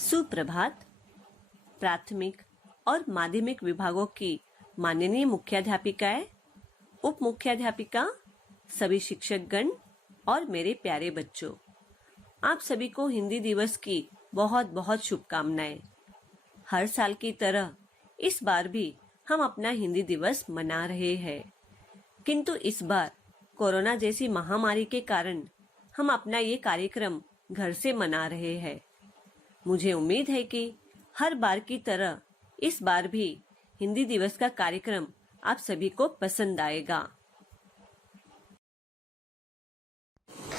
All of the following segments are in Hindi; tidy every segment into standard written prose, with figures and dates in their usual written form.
सुप्रभात। प्राथमिक और माध्यमिक विभागों की माननीय मुख्याध्यापिकाएं, उप मुख्याध्यापिका, सभी शिक्षकगण और मेरे प्यारे बच्चों, आप सभी को हिंदी दिवस की बहुत बहुत शुभकामनाएं। हर साल की तरह इस बार भी हम अपना हिंदी दिवस मना रहे हैं, किंतु इस बार कोरोना जैसी महामारी के कारण हम अपना ये कार्यक्रम घर से मना रहे हैं। मुझे उम्मीद है कि हर बार की तरह इस बार भी हिंदी दिवस का कार्यक्रम आप सभी को पसंद आएगा।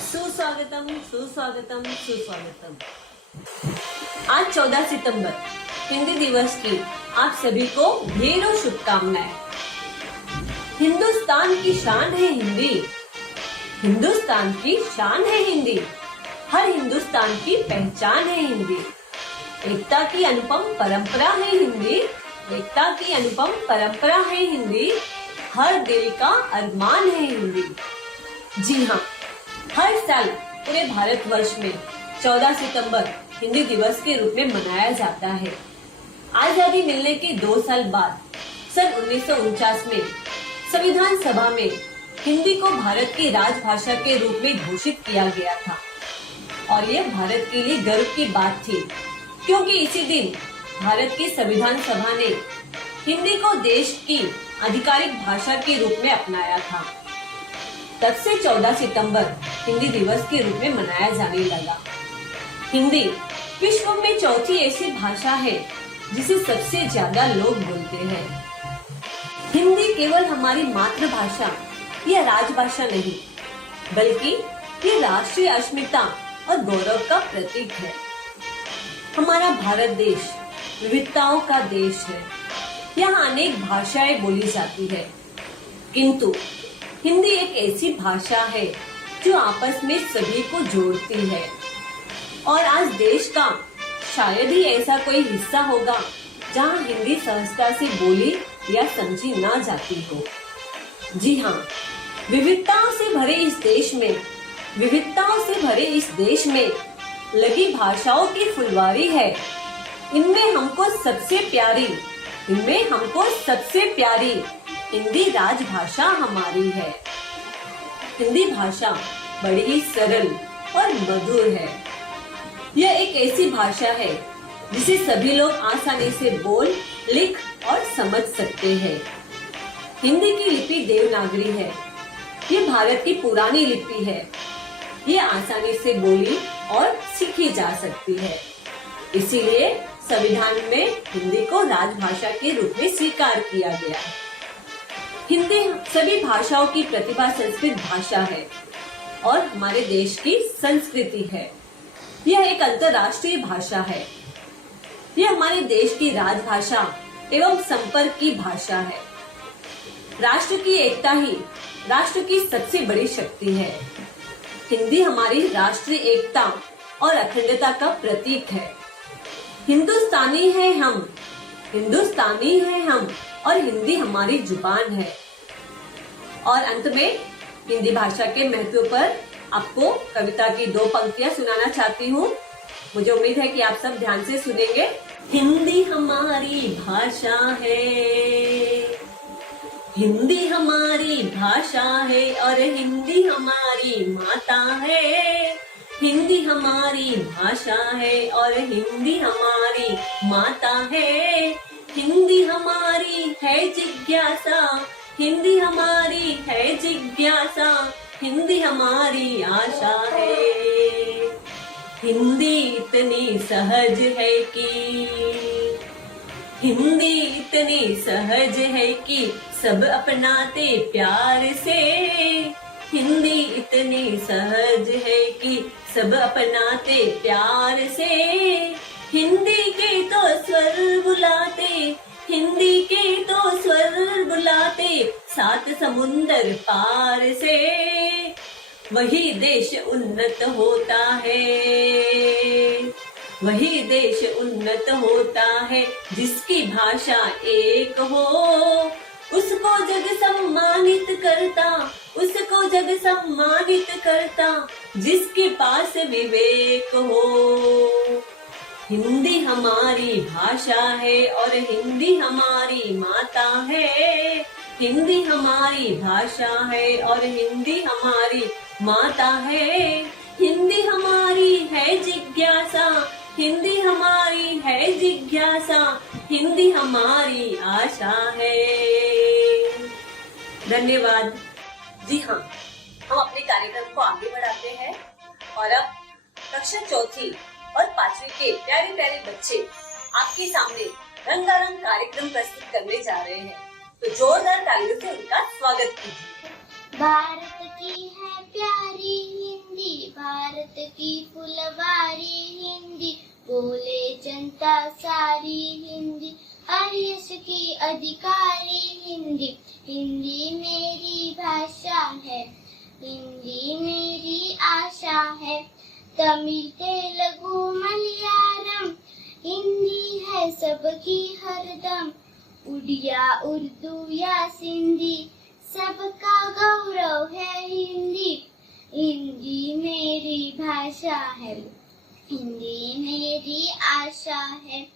सुस्वागतम, सुस्वागतम, सुस्वागतम। आज 14 सितंबर हिंदी दिवस की आप सभी को ढेरों शुभकामनाएं। हिंदुस्तान की शान है हिंदी, हिंदुस्तान की शान है हिंदी, हर हिंदुस्तान की पहचान है हिंदी। एकता की अनुपम परंपरा है हिंदी, एकता की अनुपम परंपरा है हिंदी, हर दिल का अरमान है हिंदी। जी हाँ, हर साल पूरे भारतवर्ष में 14 सितंबर हिंदी दिवस के रूप में मनाया जाता है। आजादी मिलने के 2 साल बाद सन 1949 में संविधान सभा में हिंदी को भारत की राजभाषा के रूप में घोषित किया गया था और यह भारत के लिए गर्व की बात थी, क्योंकि इसी दिन भारत की संविधान सभा ने हिंदी को देश की आधिकारिक भाषा के रूप में अपनाया था। तब से 14 सितंबर हिंदी दिवस के रूप में मनाया जाने लगा। हिंदी विश्व में चौथी ऐसी भाषा है जिसे सबसे ज्यादा लोग बोलते हैं। हिंदी केवल हमारी मातृभाषा या राजभाषा नहीं, बल्कि ये राष्ट्रीय अस्मिता और गौरव का प्रतीक है। हमारा भारत देश विविधताओं का देश है। यहाँ अनेक भाषाएं बोली जाती है, किंतु हिंदी एक ऐसी भाषा है जो आपस में सभी को जोड़ती है। और आज देश का शायद ही ऐसा कोई हिस्सा होगा जहाँ हिंदी सहजता से बोली या समझी ना जाती हो। जी हाँ, विविधताओं से भरे इस देश में लगी भाषाओं की फुलवारी है। इनमें हमको सबसे प्यारी हिंदी राजभाषा हमारी है। हिंदी भाषा बड़ी ही सरल और मधुर है। यह एक ऐसी भाषा है जिसे सभी लोग आसानी से बोल, लिख और समझ सकते हैं। हिंदी की लिपि देवनागरी है। ये भारत की पुरानी लिपि है। ये आसानी से बोली और सीखी जा सकती है। इसीलिए संविधान में हिंदी को राजभाषा के रूप में स्वीकार किया गया है। हिंदी सभी भाषाओं की प्रतिभा संस्कृत भाषा है और हमारे देश की संस्कृति है। यह एक अंतर्राष्ट्रीय भाषा है। यह हमारे देश की राजभाषा एवं संपर्क की भाषा है। राष्ट्र की एकता ही राष्ट्र की सबसे बड़ी शक्ति है। हिंदी हमारी राष्ट्रीय एकता और अखंडता का प्रतीक है। हिंदुस्तानी है हम और हिंदी हमारी जुबान है। और अंत में हिंदी भाषा के महत्व पर आपको कविता की 2 पंक्तियां सुनाना चाहती हूँ। मुझे उम्मीद है कि आप सब ध्यान से सुनेंगे। हिंदी हमारी भाषा है, हिंदी हमारी भाषा है और हिंदी हमारी माता है। हिंदी हमारी भाषा है और हिंदी हमारी माता है। हिंदी हमारी है जिज्ञासा, हिंदी हमारी है जिज्ञासा, हिंदी हमारी आशा है। हिंदी इतनी सहज है कि सब अपनाते प्यार से। हिंदी इतनी सहज है कि सब अपनाते प्यार से। हिंदी के तो स्वर बुलाते 7 समुंदर पार से। वही देश उन्नत होता है जिसकी भाषा एक हो। उसको जग सम्मानित करता जिसके पास विवेक हो। हिंदी हमारी भाषा है और हिंदी हमारी माता है। हिंदी हमारी भाषा है और हिंदी हमारी माता है। हिंदी हमारी है जिज्ञासा, हिंदी हमारी है जिज्ञासा, हिंदी हमारी आशा है। धन्यवाद। जी हाँ, हम अपने कार्यक्रम को आगे बढ़ाते हैं और अब कक्षा चौथी और पांचवी के प्यारे प्यारे बच्चे आपके सामने रंगारंग कार्यक्रम प्रस्तुत करने जा रहे हैं, तो जोरदार तालियों से उनका स्वागत कीजिए। भारत की है प्यारी हिंदी, भारत की फुलवारी हिंदी, बोले जनता सारी हिंदी, हर यश की अधिकारी हिंदी। हिंदी मेरी भाषा है, हिंदी मेरी आशा है। तमिल तेलुगु मलयालम, हिंदी है सबकी हरदम। उड़िया उर्दू या सिंधी, सबका गौरव है हिंदी। हिंदी मेरी भाषा है, हिंदी मेरी आशा है।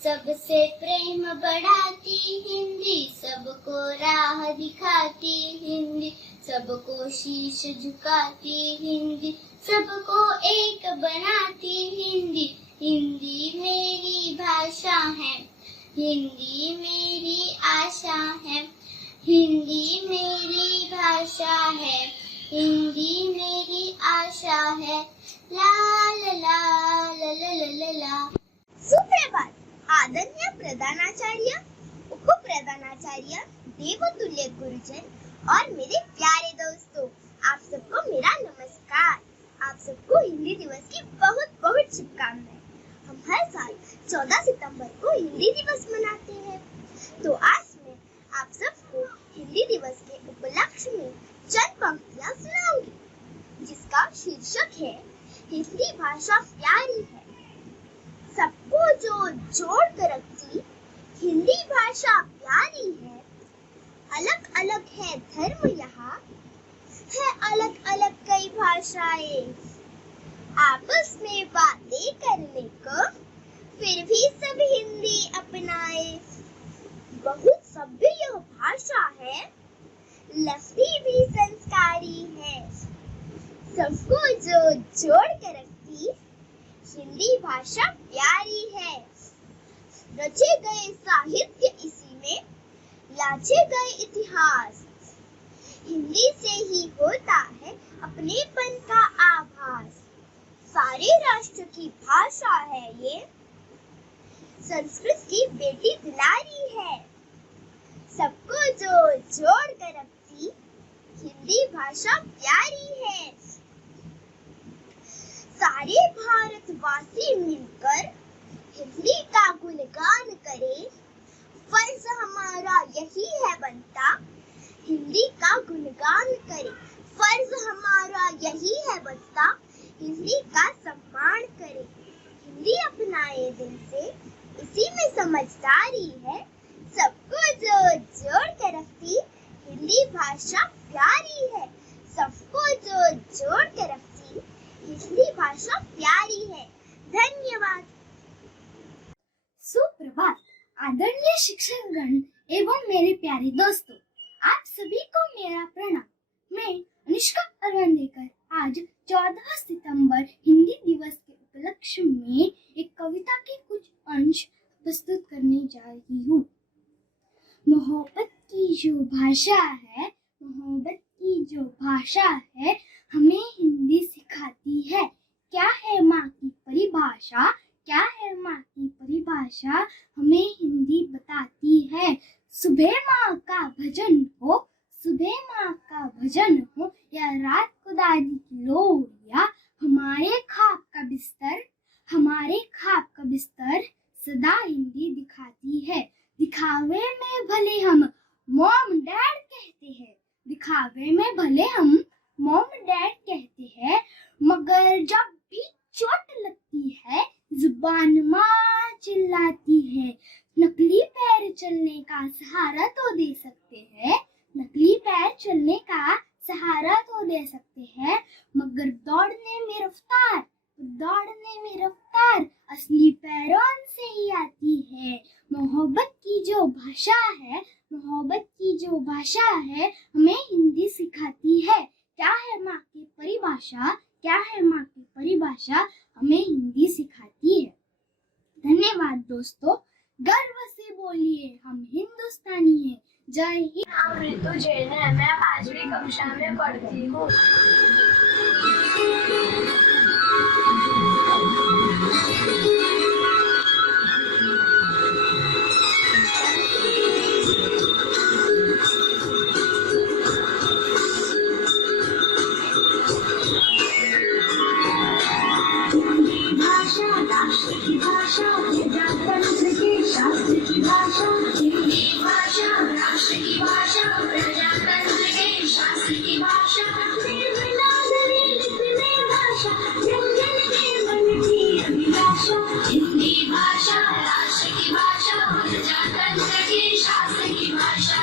सबसे प्रेम बढ़ाती हिंदी, सबको राह दिखाती हिंदी, सबको शीश झुकाती हिंदी, सबको एक बनाती हिंदी। हिंदी मेरी भाषा है, हिंदी मेरी आशा है। हिंदी मेरी भाषा है, हिंदी मेरी आशा है। ला ला ला ला ला ला ला। सुप्रभात आदरणीय प्रधानाचार्य, उप प्रधानाचार्य, देवतुल्य गुरुजन और मेरे प्यारे दोस्तों, आप सबको मेरा नमस्कार। आप सबको हिंदी दिवस की बहुत बहुत शुभकामनाएं। हम हर साल 14 सितंबर को हिंदी दिवस मनाते हैं, तो आज मैं आप सबको हिंदी दिवस के उपलक्ष्य में चंद पंक्तियां सुनाऊंगी, जिसका शीर्षक है हिंदी भाषा प्यारी है, सबको जो जोड़ कर रखती, हिंदी भाषा प्यारी है। अलग अलग है धर्म यहाँ, है अलग अलग कई भाषाएं, आपस में बातें करने को फिर भी सब हिंदी अपनाए। बहुत सभ्य यह भाषा है, लगती भी संस्कारी है, सबको जो जोड़ कर रखती, हिंदी भाषा प्यारी है। रचे गए साहित्य इसी में, लाचे गए इतिहास, हिंदी से ही होता है अपनेपन का आभास। सारे राष्ट्र की भाषा है ये, संस्कृत की बेटी दुलारी है, सबको जो जोड़ कर रखती, हिंदी भाषा प्यारी है। सारे भारतवासी मिलकर हिंदी का गुणगान करें, फर्ज हमारा यही है बनता, हिंदी का गुणगान करें, फर्ज हमारा यही है बनता, हिंदी का सम्मान करें। हिंदी अपनाए दिल से, इसी में समझदारी है, सबको जो जोड़ कर रखती, हिंदी भाषा प्यारी है, सबको जो जोड़ कर रखती, हिंदी भाषा प्यारी है। धन्यवाद। सुप्रभात आदरणीय शिक्षकगण एवं मेरे प्यारे दोस्तों, आप सभी को मेरा प्रणाम। मैं अनुष्का अरवंदेकर आज 14 सितंबर हिंदी दिवस के उपलक्ष्य में एक कविता के कुछ अंश प्रस्तुत करने जा रही हूँ। मोहब्बत की जो भाषा है, मोहब्बत की जो भाषा है, हमें हिंदी सिखाती है। क्या है माँ की परिभाषा, क्या है माँ की परिभाषा, हमें हिंदी बताती है। सुबह माँ का भजन हो, सुबह माँ का भजन हो, या रात को दादी की लोरिया, हमारे ख्वाब का बिस्तर, हमारे ख्वाब का बिस्तर सदा हिंदी दिखाती है। दिखावे में भले हम मॉम डैड कहते हैं, दिखावे में भले हम मॉम डैड कहते हैं, मगर जब भी चोट लगती है जुबान माँ चिल्लाती है। नकली पैर चलने का सहारा तो दे सकते हैं, नकली पैर चलने का सहारा तो दे सकते हैं, मगर दौड़ने में रफ्तार, दौड़ने में रफ्तार असली पैरों से ही आती है। मोहब्बत की जो भाषा है, मोहब्बत की जो भाषा है, हमें हिंदी सिखाती है। क्या है माँ की परिभाषा, क्या है माँ की परिभाषा, हमें हिंदी सिखाती है। धन्यवाद दोस्तों, गर्व से बोलिए हम हिंदुस्तानी हैं। जय हिंद। नाम ऋतु जैन है, मैं 5वीं कक्षा में पढ़ती हूँ। राष्ट्र की भाषा, प्रजातंत्र के शास्त्र की भाषा, हिंदी भाषा राष्ट्र की भाषा, प्रजातंत्र के शास्त्र की भाषा, देवनागरी लिपि में भाषा, जन जन के मन की अभिलाषा, हिंदी भाषा राष्ट्र की भाषा, प्रजातंत्र के शास्त्र की भाषा।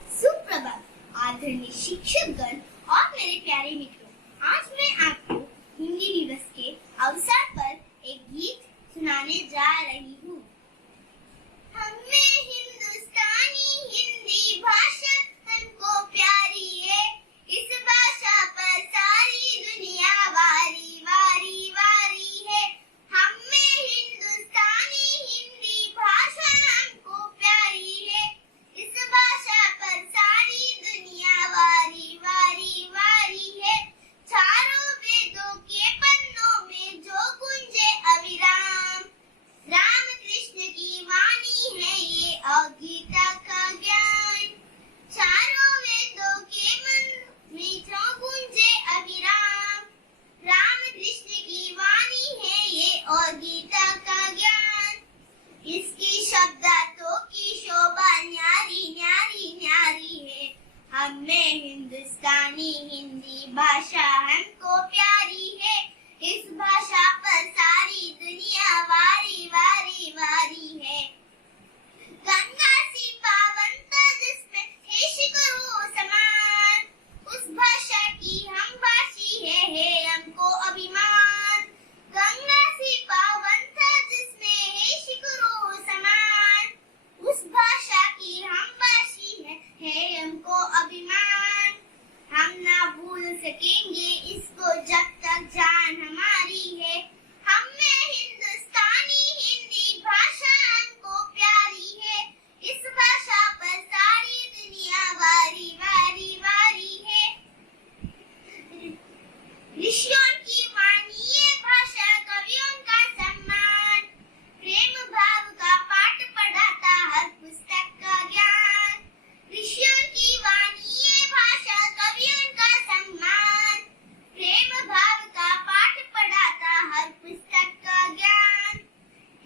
सुप्रभात आदरणीय शिक्षकगण और मेरे प्यारे मित्रों, आज मैं आपको हिंदी दिवस के अवसर पर एक गीत सुनाने जा रही हूँ। हमें हिंदुस्तानी हिंदी भाषा हमको प्यारी है, इस भाषा पर सारी दुनिया वारी वारी वारी है। हमें हिंदुस्तानी हिंदी भाषा हमको प्यारी है, इस भाषा पर सारी दुनिया वारी वारी वारी है। चारों वेदों के पन्नों में जो गुंजे अविराम, राम कृष्ण की वाणी है ये और गीता का ज्ञान। चारों वेदों के मन में जो गुंजे अविराम, राम कृष्ण की वाणी है ये और गीता का ज्ञान। इसकी शब्दार्थों की शोभा न्यारी न्यारी न्यारी है। हमें हिंदुस्तानी हिंदी भाषा हमको प्यारी है, इस भाषा पर सारी दुनिया वारी वारी वारी है। गंगा सी पावन जिसमें है शिकरो समान, उस भाषा की हम भाषी है हमको अभिमान। गंगा सी पावन जिसमें है शिकरो समान, उस भाषा की हम भाषी है हमको अभिमान। हम ना भूल सकेंगे इसको जब तक जान हमारी है। हमें हिंदुस्तानी हिंदी भाषा हमको प्यारी है, इस भाषा पर सारी दुनिया वारी वारी वारी है। ऋषियों की वाणी ये भाषा, कवियों का सम्मान, प्रेम भाव का पाठ पढ़ाता हर पुस्तक का ज्ञान। ऋषियों की वाणी ये भाषा, कवियों का सम्मान, प्रेम भाव का पाठ पढ़ाता हर पुस्तक का ज्ञान।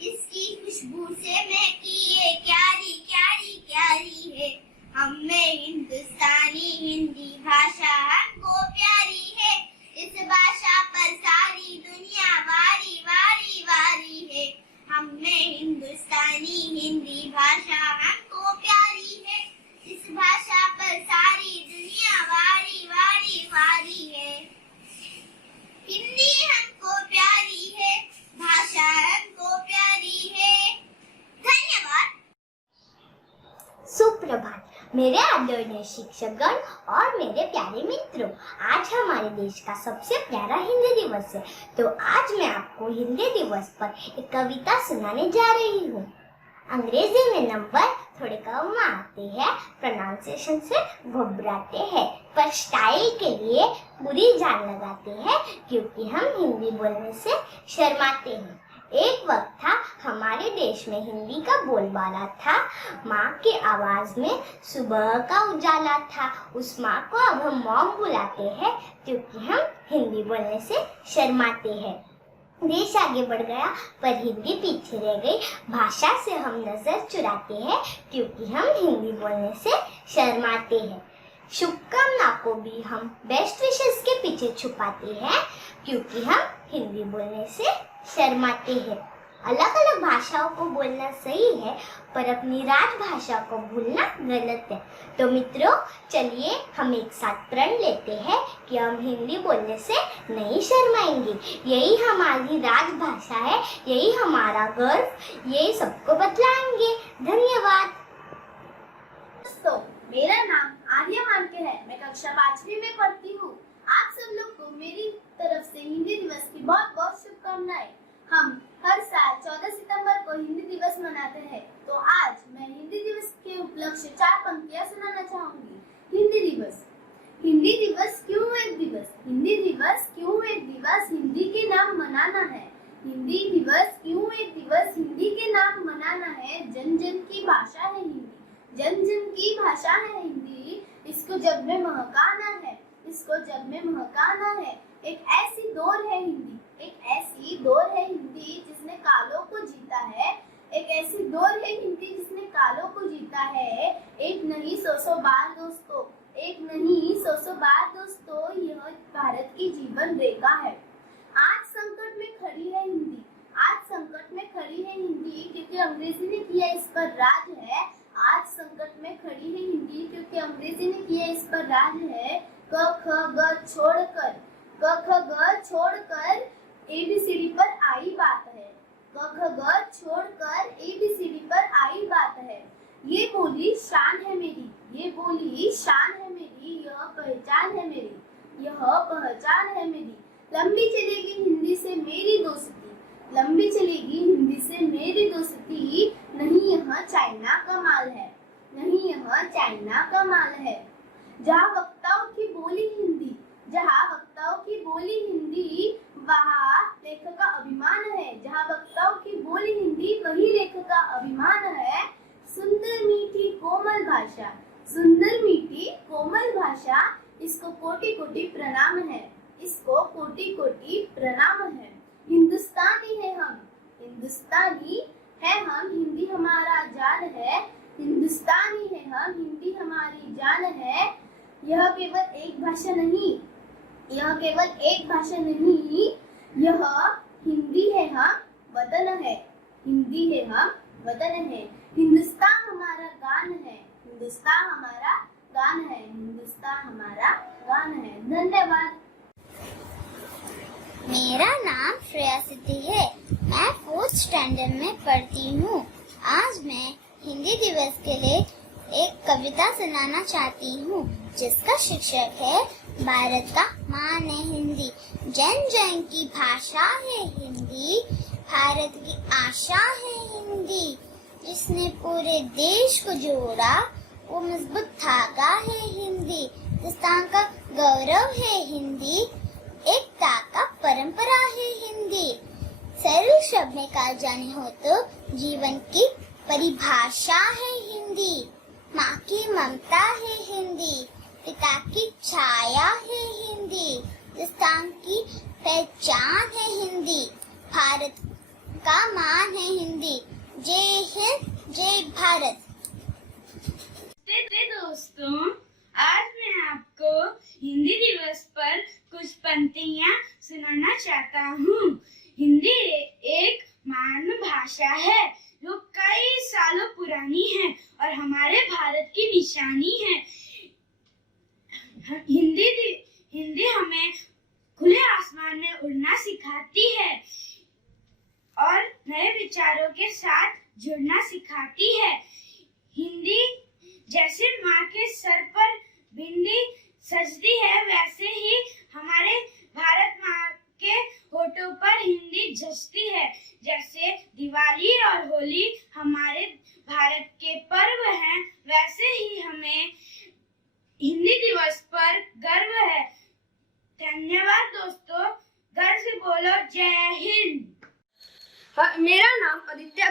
इसकी खुशबू से महकी ये क्यारी क्यारी क्यारी है। हमें हिंदुस्तानी हिंदी भाषा हमको प्यारी है, इस भाषा पर सारी दुनिया वारी वारी वारी है। हमें हिंदुस्तानी हिंदी भाषा हमको प्यारी है, इस भाषा पर सारी दुनिया वारी वारी वारी है। हिंदी हमको प्यारी है, भाषा हमको प्यारी है। धन्यवाद। सुप्रभात मेरे आदरणीय शिक्षकगण और मेरे प्यारे मित्रों, आज हमारे देश का सबसे प्यारा हिंदी दिवस है। तो आज मैं आपको हिंदी दिवस पर एक कविता सुनाने जा रही हूँ। अंग्रेजी में नंबर थोड़े कम आते हैं, प्रोनाउंसिएशन से घबराते हैं, पर स्टाइल के लिए पूरी जान लगाते हैं क्योंकि हम हिंदी बोलने से शर्माते हैं। एक वक्त था हमारे देश में हिंदी का बोलबाला था। माँ की आवाज में सुबह का उजाला था। उस माँ को अब हम मॉम बुलाते हैं क्योंकि हम हिंदी बोलने से शर्माते हैं। देश आगे बढ़ गया पर हिंदी पीछे रह गई। भाषा से हम नजर चुराते हैं क्योंकि हम हिंदी बोलने से शर्माते हैं। शुभकामना को भी हम बेस्ट विशेस के पीछे छुपाते हैं क्योंकि हम हिंदी बोलने से शर्माते हैं। अलग अलग भाषाओं को बोलना सही है पर अपनी राजभाषा को भूलना गलत है। तो मित्रों, चलिए हम एक साथ प्रण लेते हैं कि हम हिंदी बोलने से नहीं शर्माएंगे। यही हमारी राजभाषा है, यही हमारा गर्व, यही सबको बतलाएंगे। धन्यवाद। दोस्तों, मेरा नाम आर्या मानके है। मैं कक्षा 5वीं में पढ़ती हूँ। आप सब लोग को मेरी तरफ से हिंदी दिवस की बहुत बहुत शुभकामनाएं। हम हर साल 14 सितंबर को हिंदी दिवस मनाते हैं, तो आज मैं हिंदी दिवस के उपलक्ष्य 4 पंक्तियां सुनाना चाहूंगी। हिंदी दिवस। हिंदी दिवस क्यों एक दिवस? हिंदी दिवस क्यों एक दिवस? हिंदी के नाम मनाना है। हिंदी दिवस क्यों एक दिवस? हिंदी के नाम मनाना है। जन जन की भाषा है हिंदी, जन जन की भाषा है हिंदी। इसको जग में महकाना है, इसको जग में महकाना है। एक ऐसी दौर है हिंदी, एक ऐसी दौर है हिंदी जिसने कालों को जीता है। एक ऐसी दौर है हिंदी जिसने कालों को जीता है। एक नहीं 100 बार दोस्तों, एक नहीं 100 बार दोस्तों, यह भारत की जीवन रेखा है। आज संकट में खड़ी है हिंदी, आज संकट में खड़ी है हिंदी क्योंकि अंग्रेजी ने किया इस पर राज है। आज संकट में खड़ी है हिंदी क्योंकि अंग्रेजी ने किया इस पर राज है। क ख ग छोड़कर, क ख ग छोड़कर ABCD पर आई बात है। क ख ग छोड़कर ABCD पर आई बात है। ये बोली शान है मेरी, ये बोली शान है मेरी, यह पहचान है मेरी, यह पहचान है मेरी। लंबी चलेगी हिंदी से मेरी दोस्ती, लंबी चलेगी हिंदी से मेरी दोस्ती। नहीं यह चाइना का माल है, नहीं यह चाइना का माल है। जहाँ वक्ताओं की बोली हिंदी, जहाँ वक्ताओं की बोली हिंदी, वहाँ लेखक का अभिमान है। जहाँ वक्ताओं की बोली हिंदी, वही लेखक का अभिमान है। सुंदर मीठी कोमल भाषा, सुंदर मीठी कोमल भाषा, इसको कोटि कोटि प्रणाम है, इसको कोटि कोटि प्रणाम है। हिंदुस्तानी है हम, हिंदुस्तानी है हम, हिंदी हमारा जान है। हिंदुस्तानी है हम, हिंदी हमारी जान है। यह केवल एक भाषा नहीं, यह केवल एक भाषा नहीं, यह हिंदी है हम, वतन है, हिंदी है हम, वतन है। हिंदुस्तान हमारा गान है, हिंदुस्तान हमारा गान है, हिंदुस्तान हमारा गान है। धन्यवाद। मेरा नाम श्रेया सिद्धि है। मैं 4th स्टैंडर्ड में पढ़ती हूँ। आज मैं हिंदी दिवस के लिए एक कविता सुनाना चाहती हूँ जिसका शीर्षक है भारत का मान है हिंदी। जन जन की भाषा है हिंदी, भारत की आशा है हिंदी। जिसने पूरे देश को जोड़ा वो मजबूत धागा है हिंदी। हिंदुस्तान का गौरव है हिंदी, एकता का परंपरा है हिंदी। सरल शब्द में कहा जाने हो तो जीवन की परिभाषा है हिंदी। माँ की ममता है हिंदी, पिता की छाया है हिंदी। हिंदुस्तान की पहचान है हिंदी, भारत का मान है हिंदी। जय हिंद, जय भारत। दोस्तों, आज मैं आपको हिंदी दिवस पर कुछ पंक्तियाँ सुनाना चाहता हूँ। हिंदी एक महान भाषा है जो कई सालों पुरानी है और हमारे भारत की निशानी है। हिंदी हमें खुले आसमान में उड़ना सिखाती है और नए विचारों के साथ जुड़ना सिखाती है। हिंदी जैसे माँ के सर पर बिंदी सजती है, वैसे ही हमारे भारत माँ के होठों पर हिंदी जचती है। जैसे दिवाली और होली हमारे भारत के पर्व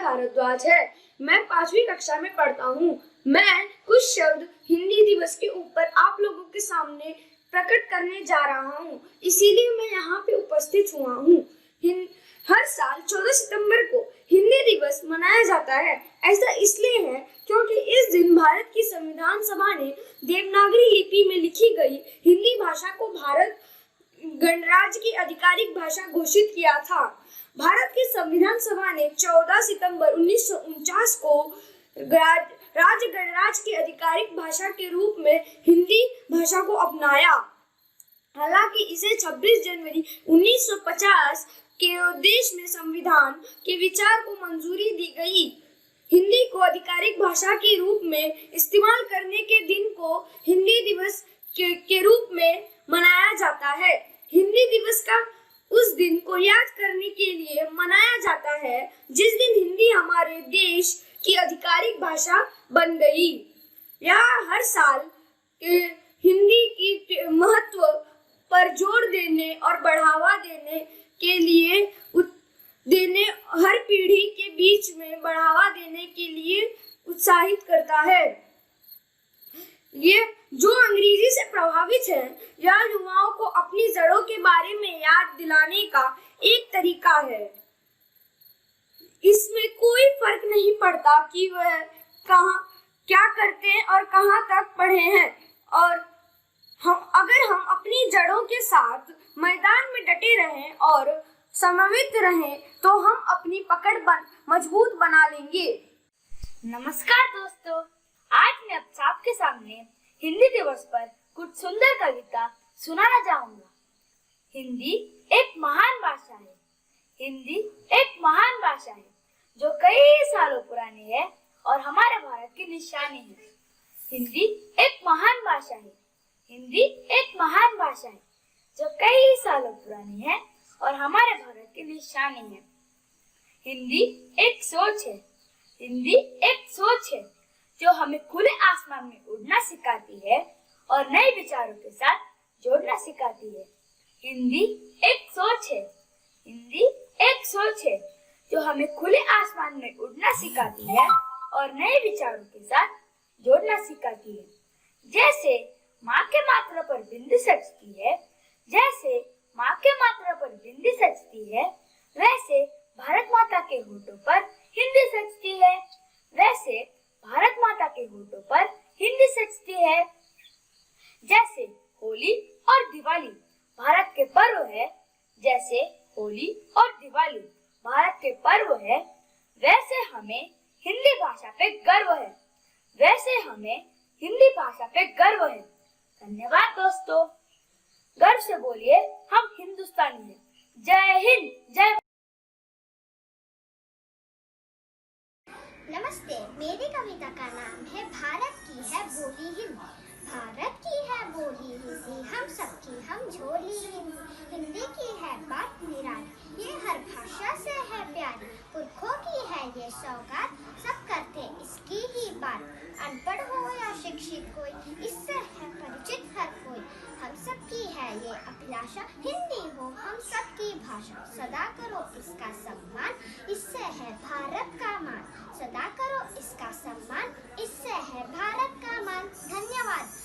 भारद्वाज है। मैं 5वीं कक्षा में पढ़ता हूँ। मैं कुछ शब्द हिंदी दिवस के ऊपर आप लोगों के सामने प्रकट करने जा रहा हूँ, इसीलिए मैं यहाँ पे उपस्थित हुआ हूँ। हर साल 14 सितंबर को हिंदी दिवस मनाया जाता है। ऐसा इसलिए है क्योंकि इस दिन भारत की संविधान सभा ने देवनागरी लिपि में लिखी गई हिंदी भाषा को भारत गणराज्य की आधिकारिक भाषा घोषित किया था। भारत की संविधान सभा ने 14 सितंबर 1949 को राज्य गणराज्य की आधिकारिक भाषा के रूप में हिंदी भाषा को अपनाया। हालांकि इसे 26 जनवरी 1950 के देश में संविधान के विचार को मंजूरी दी गई। हिंदी को आधिकारिक भाषा के रूप में इस्तेमाल करने के दिन को हिंदी दिवस के रूप में मनाया जाता है। हिंदी दिवस का उस दिन को याद करने के लिए मनाया जाता है जिस दिन हिंदी हमारे देश की आधिकारिक भाषा बन गई। यह हर साल हिंदी की महत्व पर जोर देने और बढ़ावा देने के लिए हर पीढ़ी के बीच में बढ़ावा देने के लिए उत्साहित करता है। ये जो अंग्रेजी से प्रभावित है, यह युवाओं को अपनी जड़ों के बारे में याद दिलाने का एक तरीका है। इसमें कोई फर्क नहीं पड़ता कि वह कहाँ क्या करते हैं और कहाँ तक पढ़े हैं, और अगर हम अपनी जड़ों के साथ मैदान में डटे रहें और समन्वित रहें तो हम अपनी पकड़ मजबूत बना लेंगे। नमस्कार दोस्तों, आज मैं आप सबके सामने हिंदी दिवस पर कुछ सुंदर कविता सुनाना चाहूंगा। हिंदी एक महान भाषा है। हिंदी एक महान भाषा है जो कई सालों पुरानी है और हमारे भारत की निशानी है। हिंदी एक महान भाषा है। हिंदी एक महान भाषा है जो कई सालों पुरानी है और हमारे भारत की निशानी है। हिंदी एक सोच है। हिंदी एक सोच है जो हमें खुले आसमान में उड़ना सिखाती है और नए विचारों के साथ जोड़ना सिखाती है। हिंदी एक सोच है। हिंदी एक सोच है जो हमें खुले आसमान में उड़ना सिखाती है और नए विचारों के साथ जोड़ना सिखाती है। जैसे माँ के मात्र पर बिंदी सजती है, जैसे माँ के मात्र पर बिंदी सजती है, वैसे भारत माता के होठों पर हिंदी सजती है। वैसे भारत माता के होठों पर हिंदी सजती है। जैसे होली और दिवाली भारत के पर्व है, जैसे होली और दिवाली भारत के पर्व है, वैसे हमें हिंदी भाषा पे गर्व है। वैसे हमें हिंदी भाषा पे गर्व है। धन्यवाद दोस्तों। गर्व से बोलिए, हम हिंदुस्तानी हैं। जय हिंद, जय। नमस्ते, मेरी कविता का नाम है भारत की है बोली हिंदी। भारत की है बोली हिंदी, हम सबकी हम झोली हिंदी। हिंदी की है बात निराली, ये हर भाषा से है प्यारी। पुरखों की है ये सौगात, सब करते इसकी ही बात। अनपढ़ हो या शिक्षित कोई, इससे है परिचित हर कोई। हम सबकी है ये अभिलाषा, हिंदी हो हम सबकी भाषा। सदा करो इसका सम्मान, इससे है भारत का मान। सदा करो इसका सम्मान, इससे है भारत का मान। धन्यवाद।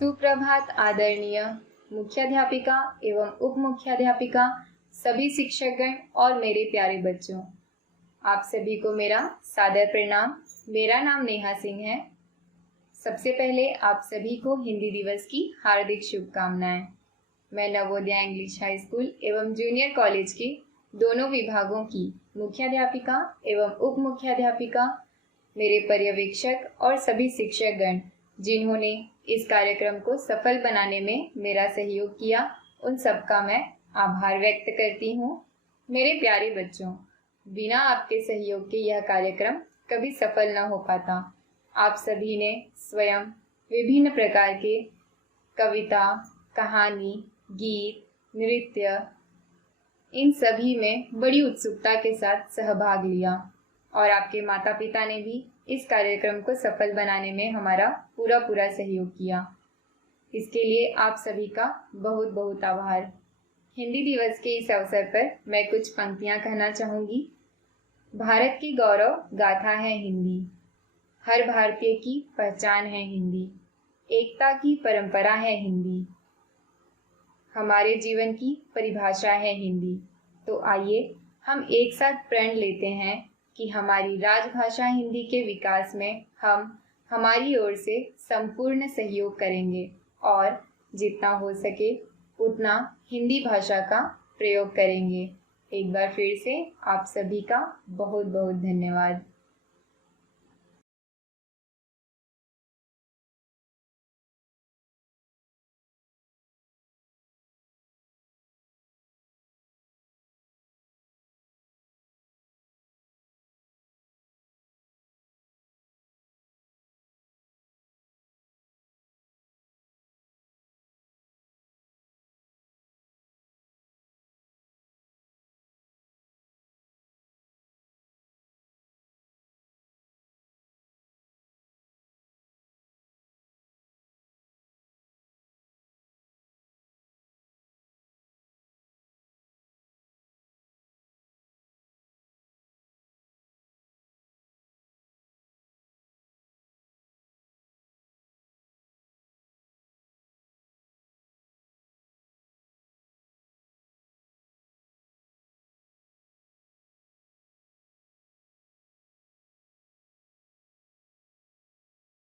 सुप्रभात आदरणीय मुख्याध्यापिका एवं उप मुख्याध्यापिका, सभी शिक्षकगण और मेरे प्यारे बच्चों, आप सभी को मेरा सादर प्रणाम। मेरा नाम नेहा सिंह है। सबसे पहले आप सभी को हिंदी दिवस की हार्दिक शुभकामनाएं। मैं नवोदय इंग्लिश हाई स्कूल एवं जूनियर कॉलेज की दोनों विभागों की मुख्याध्यापिका एवं उप मुख्याध्यापिका, मेरे पर्यवेक्षक और सभी शिक्षकगण जिन्होंने इस कार्यक्रम को सफल बनाने में मेरा सहयोग किया, उन सबका मैं आभार व्यक्त करती हूँ। मेरे प्यारे बच्चों, बिना आपके सहयोग के यह कार्यक्रम कभी सफल न हो पाता। आप सभी ने स्वयं विभिन्न प्रकार के कविता, कहानी, गीत, नृत्य, इन सभी में बड़ी उत्सुकता के साथ सहभाग लिया और आपके माता पिता ने भी इस कार्यक्रम को सफल बनाने में हमारा पूरा सहयोग किया। इसके लिए आप सभी का बहुत बहुत आभार। हिंदी दिवस के इस अवसर पर मैं कुछ पंक्तियां कहना चाहूँगी। भारत की गौरव गाथा है हिंदी, हर भारतीय की पहचान है हिंदी, एकता की परंपरा है हिंदी, हमारे जीवन की परिभाषा है हिंदी। तो आइए हम एक साथ प्रण लेते हैं कि हमारी राजभाषा हिंदी के विकास में हम हमारी ओर से संपूर्ण सहयोग करेंगे और जितना हो सके उतना हिंदी भाषा का प्रयोग करेंगे। एक बार फिर से आप सभी का बहुत बहुत धन्यवाद।